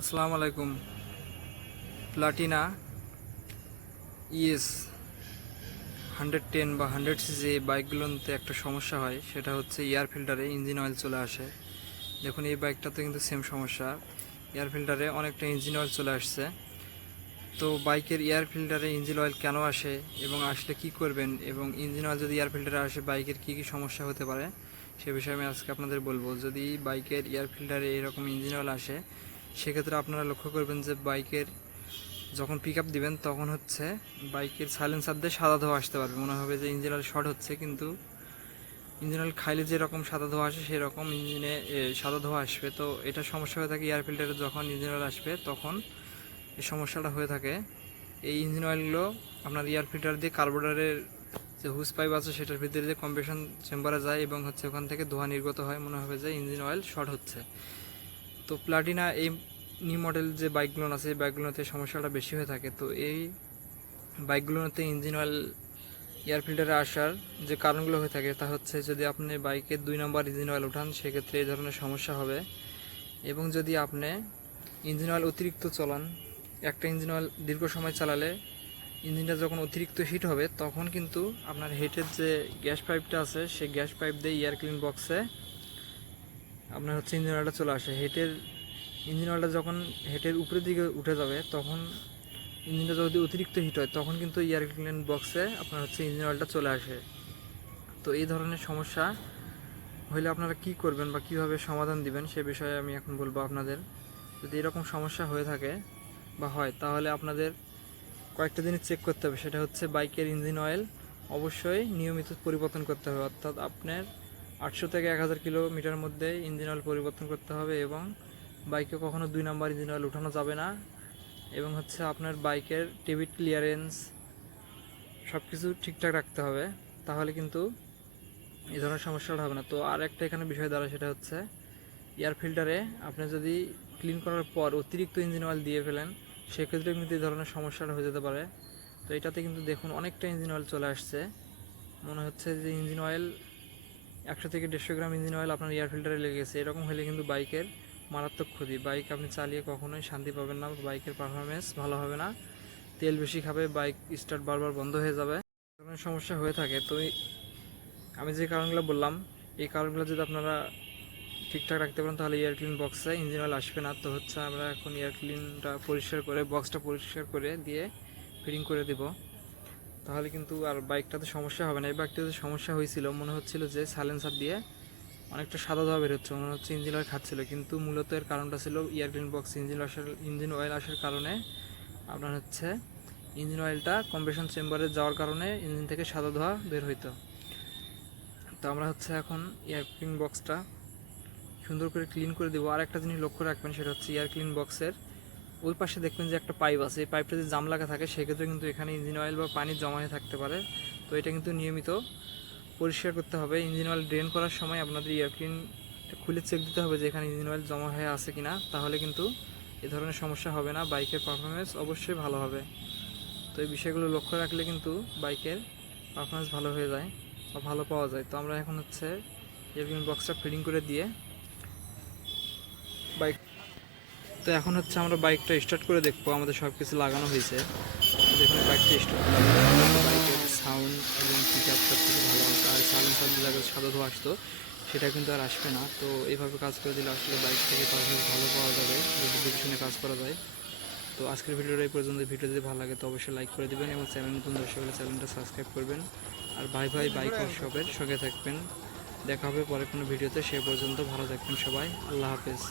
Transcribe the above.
আসসালামু আলাইকুম। Platina ES 110 বা 100 সিসি বাইকগুলোতে একটা সমস্যা হয়, সেটা হচ্ছে এয়ার ফিল্টারে ইঞ্জিন অয়েল চলে আসে। দেখুন এই বাইকটাতে কিন্তু সেম সমস্যা, এয়ার ফিল্টারে অনেকটা ইঞ্জিন অয়েল চলে আসছে। তো বাইকের এয়ার ফিল্টারে ইঞ্জিন অয়েল কেন আসে এবং আসলে কি করবেন, এবং ইঞ্জিন অয়েল যদি এয়ার ফিল্টারে আসে বাইকের কী কী সমস্যা হতে পারে সে বিষয়ে আমি আজকে আপনাদের বলবো। যদি বাইকের এয়ার ফিল্টারে এরকম ইঞ্জিন অয়েল আসে, সেক্ষেত্রে আপনারা লক্ষ্য করবেন যে বাইকের যখন পিক আপ দিবেন তখন হচ্ছে বাইকের সাইলেন্সার দিয়ে সাদা ধোঁয়া আসতে পারবে, মনে হবে যে ইঞ্জিন অয়েল শর্ট হচ্ছে, কিন্তু ইঞ্জিন অয়েল খাইলে যেরকম সাদা ধোঁয়া আসে সেরকম ইঞ্জিনে সাদা ধোঁয়া আসবে। তো এটা সমস্যা হয়ে থাকে এয়ার ফিল্টারে যখন ইঞ্জিন অয়েল আসবে, তখন এই সমস্যাটা হয়ে থাকে। এই ইঞ্জিন অয়েলগুলো আপনার এয়ার ফিল্টার দিয়ে কার্বোরেটরের যে হুস পাইপ আছে সেটার ভিতরে যে কম্প্রেশন চেম্বারে যায় এবং হচ্ছে ওখান থেকে ধোঁয়া নির্গত হয়, মনে হবে যে ইঞ্জিন অয়েল শর্ট হচ্ছে। তো প্লাটিনা এই নিউ মডেল যে বাইকগুলো আছে এই বাইকগুলোতে সমস্যাটা বেশি হয়ে থাকে। তো এই বাইকগুলোতে ইঞ্জিন অয়েল এয়ার ফিল্টারে আসার যে কারণগুলো হয়ে থাকে তা হচ্ছে, যদি আপনি বাইকের 2 নম্বর ইঞ্জিন অয়েল ওঠান সেক্ষেত্রে এই ধরনের সমস্যা হবে। এবং যদি আপনি ইঞ্জিন অয়েল অতিরিক্ত চলান, একটা ইঞ্জিন অয়েল দীর্ঘ সময় চালালে ইঞ্জিনটা যখন অতিরিক্ত হিট হবে তখন কিন্তু আপনার হেডের যে গ্যাস পাইপটা আছে সেই গ্যাস পাইপ দিয়ে এয়ার ক্লিন বক্সে আপনার হচ্ছে ইঞ্জিন অয়েলটা চলে আসে। ইঞ্জিন অয়েলটা যখন হেডের উপরের দিকে উঠে যাবে তখন ইঞ্জিনটা যদি অতিরিক্ত হিট হয় তখন কিন্তু এয়ার ক্লিন বক্সে আপনার হচ্ছে ইঞ্জিন অয়েলটা চলে আসে। তো এই ধরনের সমস্যা হলে আপনারা কি করবেন বা কিভাবে সমাধান দিবেন সে বিষয়ে আমি এখন বলবো আপনাদের। যদি এরকম সমস্যা হয়ে থাকে বা হয়, তাহলে আপনাদের কয়েকটা জিনিস চেক করতে হবে। সেটা হচ্ছে বাইকের ইঞ্জিন অয়েল অবশ্যই নিয়মিত পরিবর্তন করতে হবে, অর্থাৎ আপনার 800 থেকে 1000 কিলোমিটার মধ্যে ইঞ্জিন অয়েল পরিবর্তন করতে হবে। এবং বাইকে কখনো 2 নম্বর ইঞ্জিন অয়েল উঠানো যাবে না। এবং হচ্ছে আপনার বাইকের টিভিট ক্লিয়ারেন্স সব কিছু ঠিকঠাক রাখতে হবে, তাহলে কিন্তু এই ধরনের সমস্যাটা হবে না। তো আর একটা এখানে বিষয় দাঁড়ায়, সেটা হচ্ছে এয়ার ফিল্টারে আপনি যদি ক্লিন করার পর অতিরিক্ত ইঞ্জিন অয়েল দিয়ে ফেলেন সেক্ষেত্রে কিন্তু এই ধরনের সমস্যাটা হয়ে যেতে পারে। তো এটাতে কিন্তু দেখুন অনেকটা ইঞ্জিন অয়েল চলে আসছে, মনে হচ্ছে যে ইঞ্জিন অয়েল 100 থেকে 150 গ্রাম ইঞ্জিন অয়েল আপনার এয়ার ফিল্টারে লেগে গেছে। এরকম হলে কিন্তু বাইকের মারাত্মক ক্ষতি, বাইক আপনি চালিয়ে কখনোই শান্তি পাবেন না, বাইকের পারফরমেন্স ভালো হবে না, তেল বেশি খাবে, বাইক স্টার্ট বারবার বন্ধ হয়ে যাবে। এই ধরনের সমস্যা হয়ে থাকে। তো আমি যে কারণগুলো বললাম এই কারণগুলো যদি আপনারা ঠিকঠাক রাখতে পারেন তাহলে এয়ার ক্লিন বক্সে ইঞ্জিন অয়েল আসবে না। তো হচ্ছে আমরা এখন এয়ার ক্লিনটা পরিষ্কার করে বক্সটা পরিষ্কার করে দিয়ে ফিটিং করে দেব, তাহলে কিন্তু আর বাইকটাতে সমস্যা হবে না। এই বাইকটাতে সমস্যা হয়েছিল, মনে হচ্ছিল যে সাইলেন্সার দিয়ে অনেকটা সাদা ধোয়া বের হচ্ছে, মনে হচ্ছে ইঞ্জিন অয়েল খাচ্ছিল, কিন্তু মূলত এর কারণটা ছিল air clean box engine oil আসার কারণে আপনার হচ্ছে ইঞ্জিন অয়েলটা কম্প্রেশন চেম্বারে যাওয়ার কারণে ইঞ্জিন থেকে সাদা ধোয়া বের হইতো। তো আমরা হচ্ছে এখন এয়ার ক্লিন বক্সটা সুন্দর করে ক্লিন করে দেবো। আর একটা জিনিস লক্ষ্য রাখবেন, সেটা হচ্ছে এয়ার ক্লিন বক্সের ওই পাশে দেখবেন যে একটা পাইপ আছে, এই পাইপটা যদি জাম লাগা থাকে সেক্ষেত্রে কিন্তু এখানে ইঞ্জিন অয়েল বা পানি জমা হয়ে থাকতে পারে। তো এটা কিন্তু নিয়মিত পরিষ্কার করতে হবে। ইঞ্জিন অয়েল ড্রেন করার সময় আপনাদের এয়ার ক্লিন খুলে চেক দিতে হবে যে এখানে ইঞ্জিন অয়েল জমা হয়ে আছে কিনা, তাহলে কিন্তু এ ধরনের সমস্যা হবে না, বাইকের পারফরমেন্স অবশ্যই ভালো হবে। তো এই বিষয়গুলো লক্ষ্য রাখলে কিন্তু বাইকের পারফরমেন্স ভালো হয়ে যায় বা ভালো পাওয়া যায়। তো আমরা এখন হচ্ছে এয়ার ক্লিন বক্সটা ফিটিং করে দিয়ে বাইক, তো এখন হচ্ছে আমরা বাইকটা স্টার্ট করে দেখবো, আমাদের সব কিছু লাগানো হয়েছে। দেখুন বাইকটা স্টার্ট বাইকের সাউন্ড এবং পিক আপ সব কিছু ভালো আছে, আর সাইলেন্সার দিলে সাদা ধোয়া আসতো সেটা কিন্তু আর আসবে না। তো এইভাবে কাজ করে দিলে আসলে বাইক থেকে পারফরমেন্স ভালো পাওয়া যাবে যদি দেখে শুনে কাজ করা যায়। তো আজকের ভিডিওটা এই পর্যন্ত। ভিডিও যদি ভালো লাগে তো অবশ্যই লাইক করে দেবেন এবং চ্যানেল নতুন দর্শক হলে চ্যানেলটা সাবস্ক্রাইব করবেন। আর ভাই ভাই বাইক ওয়ার্কশপের সঙ্গে থাকবেন। দেখা হবে পরে কোনো ভিডিওতে, সে পর্যন্ত ভালো থাকবেন সবাই। আল্লাহ হাফেজ।